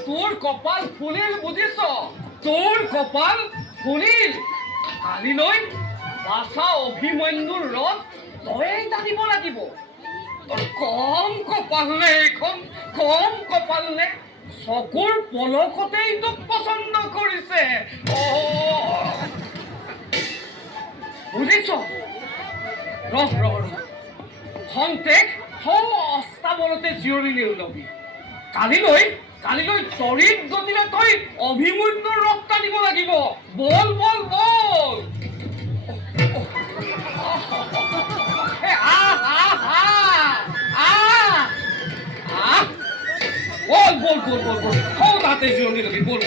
তোৰ কপাল ফুলিল বুজিছ তোৰ কপাল ফুলিল কালিলৈ বাছা অভিমন্যুৰ ৰথ তয়েই টানিব লাগিব তোৰ কম কপাল নে এইখন কম কপাল নে চকুৰ পলকতেই তোক পচন্দ কৰিছে বুজিছ ৰহ ৰহ ৰহ খন্তেক অস্তাবলতে জিৰণি নলবি কালিলৈ তৰিত গতিৰে তই অভিমন্যুৰ ৰথ টানিব লাগিব বল বল বল বল বল বল বল বল তাতে জিৰণি লবি বল